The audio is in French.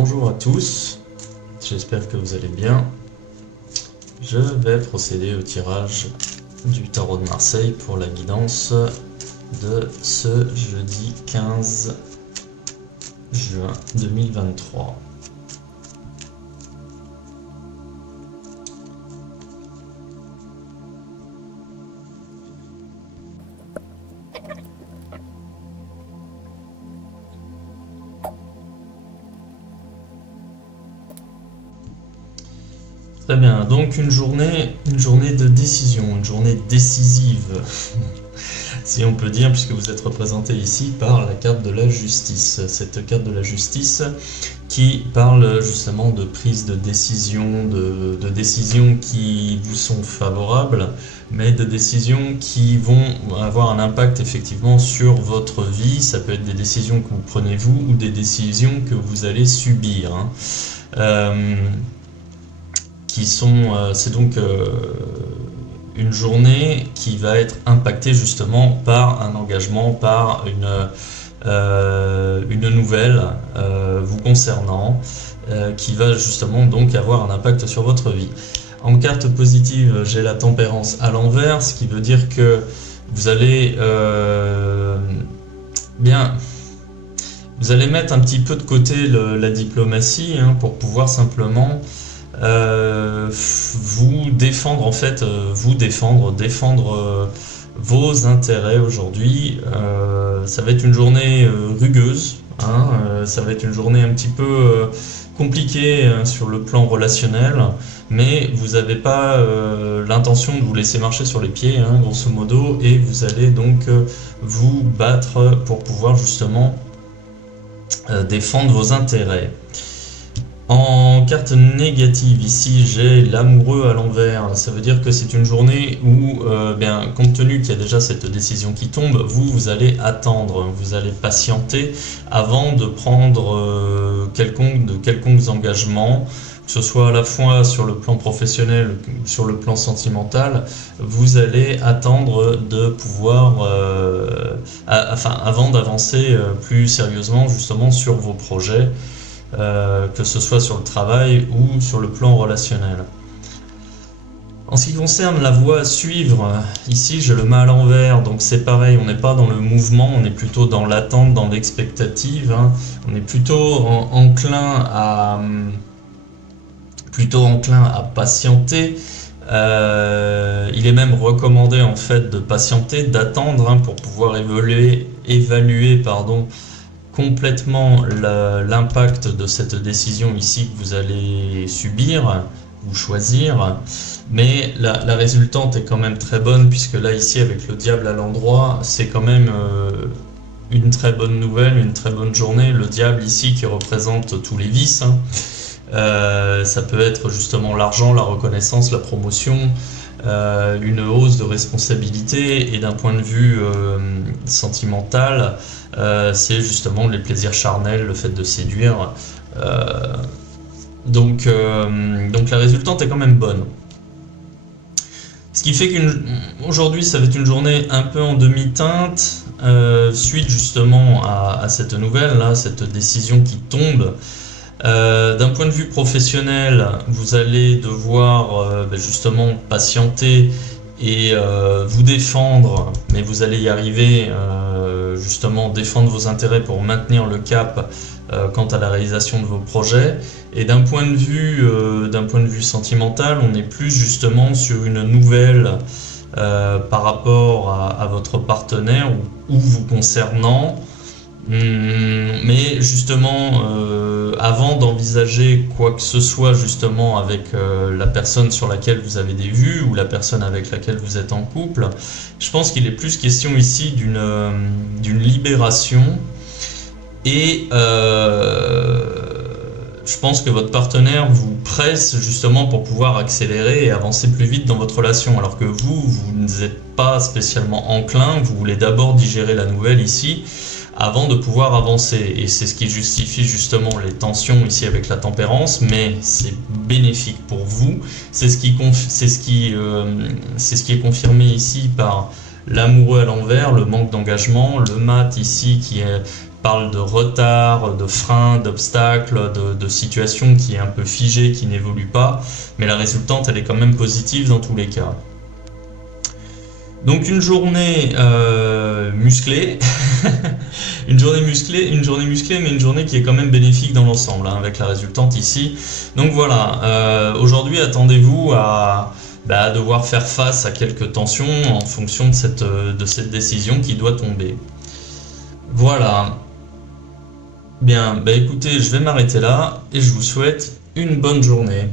Bonjour à tous, j'espère que vous allez bien. Je vais procéder au tirage du tarot de Marseille pour la guidance de ce jeudi 15 juin 2023. Très bien, donc une journée de décision, une journée décisive, si on peut dire, puisque vous êtes représenté ici par la carte de la justice. Cette carte de la justice qui parle justement de prise de décision, de décisions qui vous sont favorables, mais de décisions qui vont avoir un impact effectivement sur votre vie. Ça peut être des décisions que vous prenez vous ou des décisions que vous allez subir. C'est donc une journée qui va être impactée justement par un engagement, par une nouvelle vous concernant, qui va justement donc avoir un impact sur votre vie. En carte positive, j'ai la tempérance à l'envers, ce qui veut dire que vous allez vous allez mettre un petit peu de côté la diplomatie pour pouvoir simplement vous défendre défendre vos intérêts aujourd'hui. Ça va être une journée rugueuse, ça va être une journée un petit peu compliquée sur le plan relationnel, mais vous n'avez pas l'intention de vous laisser marcher sur les pieds, grosso modo, et vous allez donc vous battre pour pouvoir justement défendre vos intérêts. En carte négative, ici, j'ai l'amoureux à l'envers. Ça veut dire que c'est une journée où, compte tenu qu'il y a déjà cette décision qui tombe, vous allez attendre, vous allez patienter avant de prendre quelconques engagements, que ce soit à la fois sur le plan professionnel ou sur le plan sentimental. Vous allez attendre de pouvoir, avant d'avancer plus sérieusement justement sur vos projets. Que ce soit sur le travail ou sur le plan relationnel. En ce qui concerne la voie à suivre, ici j'ai le mât à l'envers, donc c'est pareil, on n'est pas dans le mouvement, on est plutôt dans l'attente, dans l'expectative, on est plutôt enclin à patienter. Il est même recommandé en fait de patienter, d'attendre pour pouvoir évaluer complètement l'impact de cette décision ici que vous allez subir ou choisir, mais la résultante est quand même très bonne, puisque là ici avec le diable à l'endroit, c'est quand même une très bonne nouvelle, une très bonne journée. Le diable ici qui représente tous les vices, ça peut être justement l'argent, la reconnaissance, la promotion, une hausse de responsabilité, et d'un point de vue sentimental, c'est justement les plaisirs charnels, le fait de séduire. Donc la résultante est quand même bonne. Ce qui fait qu'aujourd'hui ça va être une journée un peu en demi-teinte, suite justement à cette nouvelle, cette décision qui tombe. D'un point de vue professionnel, vous allez devoir justement patienter et vous défendre, mais vous allez y arriver, justement défendre vos intérêts pour maintenir le cap quant à la réalisation de vos projets. Et d'un point de vue sentimental, on est plus justement sur une nouvelle par rapport à votre partenaire ou vous concernant. Mais justement, avant d'envisager quoi que ce soit justement avec la personne sur laquelle vous avez des vues ou la personne avec laquelle vous êtes en couple, je pense qu'il est plus question ici d'une libération, et je pense que votre partenaire vous presse justement pour pouvoir accélérer et avancer plus vite dans votre relation, alors que vous n'êtes pas spécialement enclin, vous voulez d'abord digérer la nouvelle ici avant de pouvoir avancer, et c'est ce qui justifie justement les tensions ici avec la tempérance, mais c'est bénéfique pour vous. C'est ce qui est confirmé ici par l'amoureux à l'envers, le manque d'engagement, le mat ici parle de retard, de frein, d'obstacles, de situations qui est un peu figée, qui n'évolue pas, mais la résultante elle est quand même positive dans tous les cas. Donc une journée musclée, une journée musclée, mais une journée qui est quand même bénéfique dans l'ensemble, hein, avec la résultante ici. Donc voilà, aujourd'hui attendez-vous à devoir faire face à quelques tensions en fonction de cette décision qui doit tomber. Voilà. Bien, écoutez, je vais m'arrêter là et je vous souhaite une bonne journée.